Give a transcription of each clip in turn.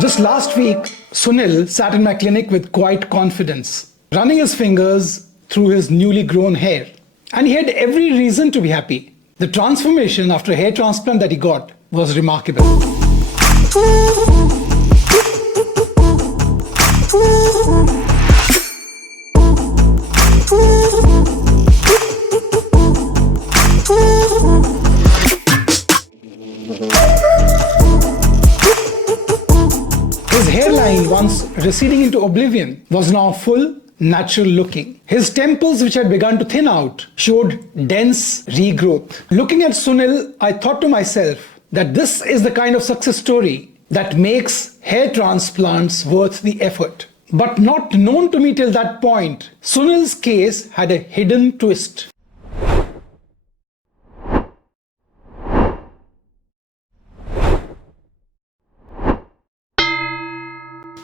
Just last week, Sunil sat in my clinic with quiet confidence, running his fingers through his newly grown hair. And he had every reason to be happy. The transformation after a hair transplant that he got was remarkable. His hairline, once receding into oblivion, was now full, natural looking. His temples, which had begun to thin out, showed dense regrowth. Looking at Sunil, I thought to myself that this is the kind of success story that makes hair transplants worth the effort. But not known to me till that point, Sunil's case had a hidden twist.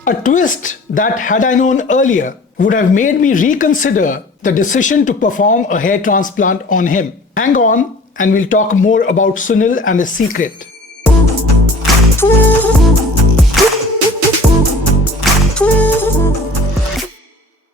A twist that, had I known earlier, would have made me reconsider the decision to perform a hair transplant on him. Hang on, and we'll talk more about Sunil and his secret.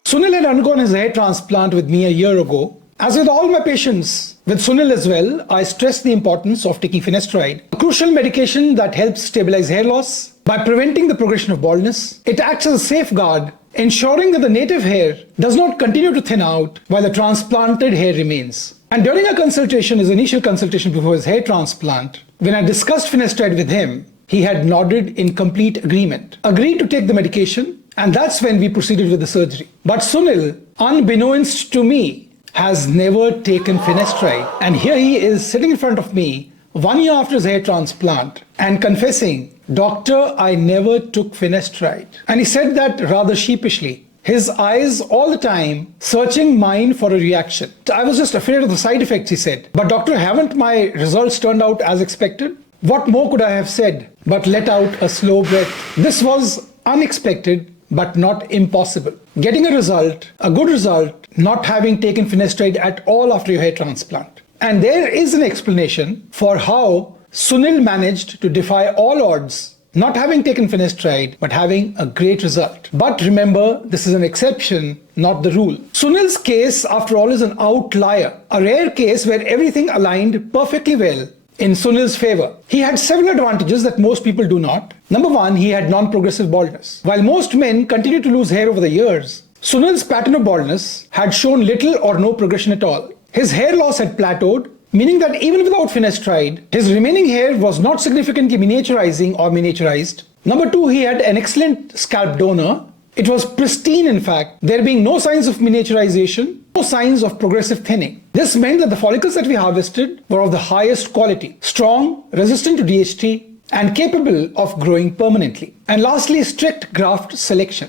Sunil had undergone his hair transplant with me a year ago. As with all my patients, with Sunil as well, I stress the importance of taking Finasteride, a crucial medication that helps stabilize hair loss by preventing the progression of baldness. It acts as a safeguard, ensuring that the native hair does not continue to thin out while the transplanted hair remains. And during our consultation, his initial consultation before his hair transplant, when I discussed Finasteride with him, he had nodded in complete agreement, agreed to take the medication, and that's when we proceeded with the surgery. But Sunil, unbeknownst to me, has never taken Finasteride. And here he is sitting in front of me 1 year after his hair transplant and confessing, "Doctor, I never took Finasteride." And he said that rather sheepishly, his eyes all the time searching mine for a reaction. "I was just afraid of the side effects," he said. "But doctor, haven't my results turned out as expected?" What more could I have said but let out a slow breath? This was unexpected but not impossible. Getting a result, a good result, not having taken Finasteride at all after your hair transplant. And there is an explanation for how Sunil managed to defy all odds, not having taken Finasteride, but having a great result. But remember, this is an exception, not the rule. Sunil's case, after all, is an outlier, a rare case where everything aligned perfectly well in Sunil's favor. He had several advantages that most people do not. Number one, he had non-progressive baldness. While most men continue to lose hair over the years, Sunil's pattern of baldness had shown little or no progression at all. His hair loss had plateaued, meaning that even without Finasteride, his remaining hair was not significantly miniaturizing or miniaturized. Number two, he had an excellent scalp donor. It was pristine, in fact, there being no signs of miniaturization, no signs of progressive thinning. This meant that the follicles that we harvested were of the highest quality, strong, resistant to DHT, and capable of growing permanently. And lastly, strict graft selection.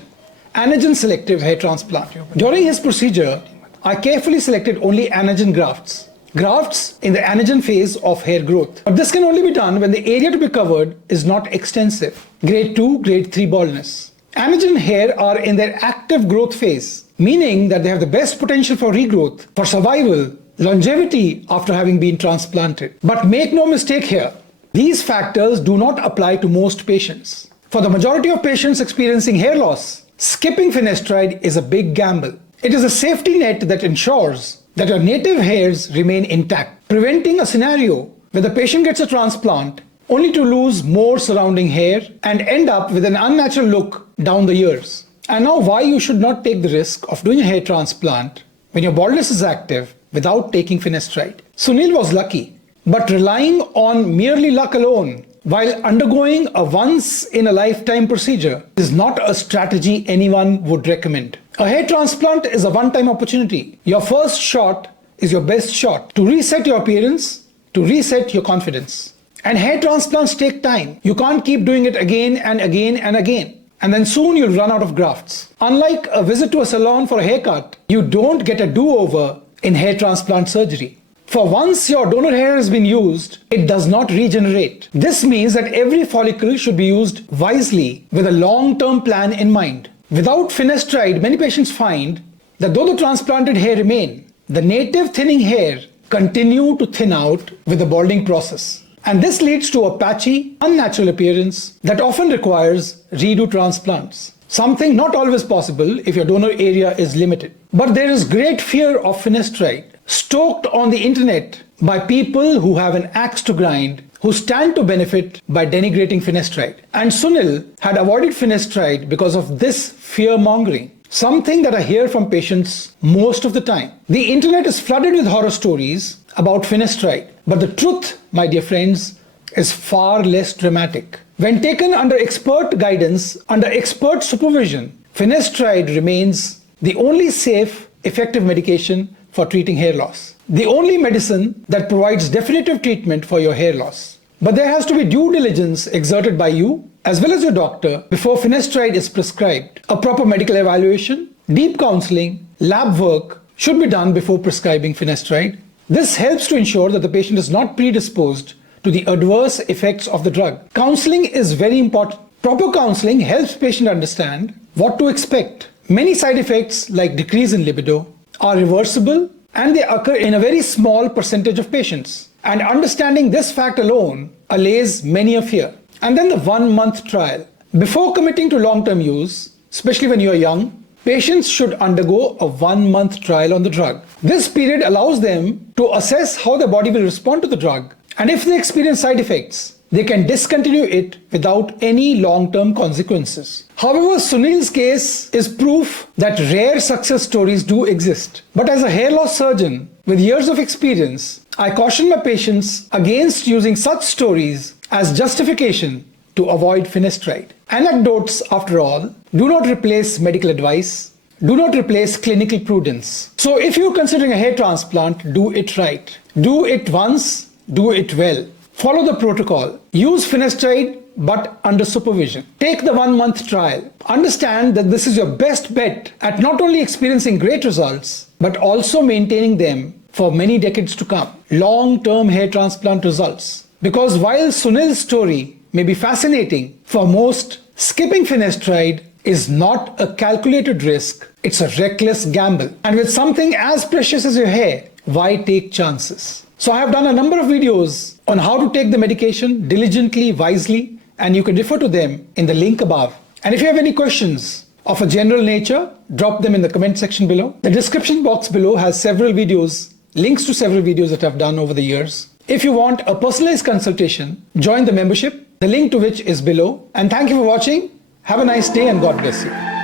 Anagen selective hair transplant. During his procedure, I carefully selected only anagen grafts. Grafts in the anagen phase of hair growth. But this can only be done when the area to be covered is not extensive. Grade 2, grade 3 baldness. Anagen hair are in their active growth phase, meaning that they have the best potential for regrowth, for survival, longevity after having been transplanted. But make no mistake here, these factors do not apply to most patients. For the majority of patients experiencing hair loss, skipping Finasteride is a big gamble. It is a safety net that ensures that your native hairs remain intact, preventing a scenario where the patient gets a transplant only to lose more surrounding hair and end up with an unnatural look down the years. And now why you should not take the risk of doing a hair transplant when your baldness is active without taking Finasteride. Sunil was lucky, but relying on merely luck alone while undergoing a once-in-a-lifetime procedure is not a strategy anyone would recommend. A hair transplant is a one-time opportunity. Your first shot is your best shot to reset your appearance, to reset your confidence. And hair transplants take time. You can't keep doing it again and again and again. And then soon you'll run out of grafts. Unlike a visit to a salon for a haircut, you don't get a do-over in hair transplant surgery. For once your donor hair has been used, it does not regenerate. This means that every follicle should be used wisely with a long-term plan in mind. Without Finasteride, many patients find that though the transplanted hair remain, the native thinning hair continue to thin out with the balding process. And this leads to a patchy, unnatural appearance that often requires redo transplants. Something not always possible if your donor area is limited. But there is great fear of finasteride, stoked on the internet by people who have an axe to grind, who stand to benefit by denigrating finasteride. And Sunil had avoided finasteride because of this fear-mongering. Something that I hear from patients most of the time. The internet is flooded with horror stories about finasteride. But the truth, my dear friends, is far less dramatic. When taken under expert guidance, under expert supervision, finasteride remains the only safe, effective medication for treating hair loss. The only medicine that provides definitive treatment for your hair loss. But there has to be due diligence exerted by you as well as your doctor before finasteride is prescribed. A proper medical evaluation, deep counseling, lab work should be done before prescribing finasteride. This helps to ensure that the patient is not predisposed to the adverse effects of the drug. Counseling is very important. Proper counseling helps patient understand what to expect. Many side effects like decrease in libido are reversible and they occur in a very small percentage of patients. And understanding this fact alone allays many a fear. And then the 1 month trial. Before committing to long-term use, especially when you are young, patients should undergo a 1 month trial on the drug. This period allows them to assess how the body will respond to the drug. And if they experience side effects, they can discontinue it without any long-term consequences. However, Sunil's case is proof that rare success stories do exist. But as a hair loss surgeon with years of experience, I caution my patients against using such stories as justification to avoid finasteride. Anecdotes, after all, do not replace medical advice, do not replace clinical prudence. So if you're considering a hair transplant, do it right. Do it once, do it well. Follow the protocol. Use finasteride but under supervision. Take the 1 month trial. Understand that this is your best bet at not only experiencing great results, but also maintaining them for many decades to come. Long-term hair transplant results. Because while Sunil's story may be fascinating, for most, skipping finasteride is not a calculated risk. It's a reckless gamble. And with something as precious as your hair, why take chances? So I have done a number of videos on how to take the medication diligently, wisely, and you can refer to them in the link above. And if you have any questions of a general nature, drop them in the comment section below. The description box below has several videos, links to several videos that I've done over the years. If you want a personalized consultation, join the membership, the link to which is below. And thank you for watching. Have a nice day and God bless you.